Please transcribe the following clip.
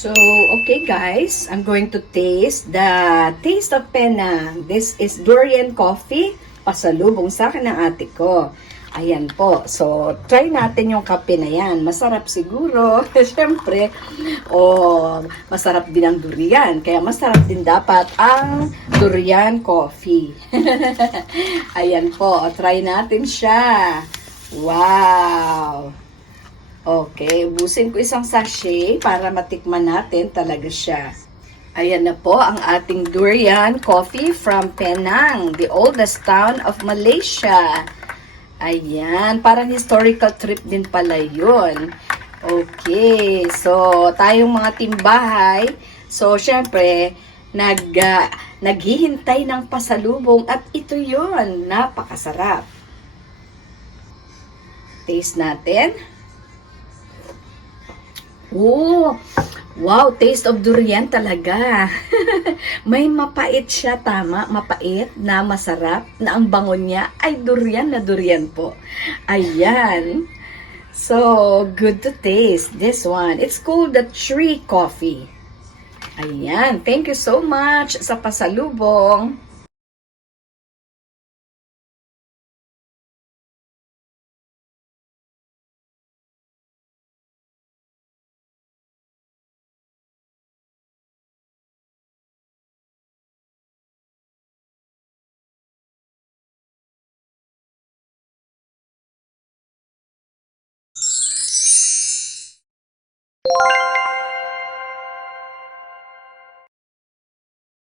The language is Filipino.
So, okay guys, I'm going to taste the taste of Penang. This is durian coffee, pasalubong sa akin ng ate ko. Ayan po. So, try natin yung kape na yan. Masarap siguro. Siyempre, masarap din ang durian. Kaya masarap din dapat ang durian coffee. Ayan po. Try natin siya. Wow! Okay, ubusin ko isang sachet para matikman natin talaga siya. Ayan na po ang ating durian coffee from Penang, the oldest town of Malaysia. Ayan, parang historical trip din pala yun. Okay, so tayong mga timbahay, so syempre, naghihintay ng pasalubong at ito yon, napakasarap. Taste natin. Oh, wow, taste of durian talaga. May mapait siya, tama, mapait na masarap na ang bango niya ay durian na durian po. Ayan. So, good to taste this one. It's called the tree coffee. Ayan, thank you so much sa pasalubong.